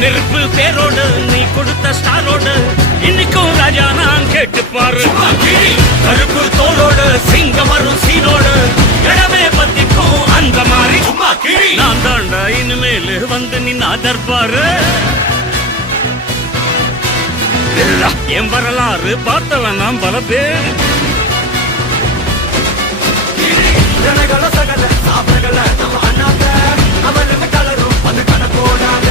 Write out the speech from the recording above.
நெருப்பு பேரோடு நீ கொடுத்த ஸ்டாரோடு இன்னைக்கும் ராஜா நான் கேட்டு பாரு. கருப்பு தோளோடு சிங்கம் வரும் சீனோடு இடமே பத்திக்கும் அந்த மாதிரி நான் தாண்டா இனிமேல் வந்து நின் அதர்பாரு. என் வரலாறு பார்த்தவன் நாம் பல பேர். சகல சாப்பிடல நம்ம அண்ணாத்த அவனுக்கு கலரும் அது கணக்கோடாங்க.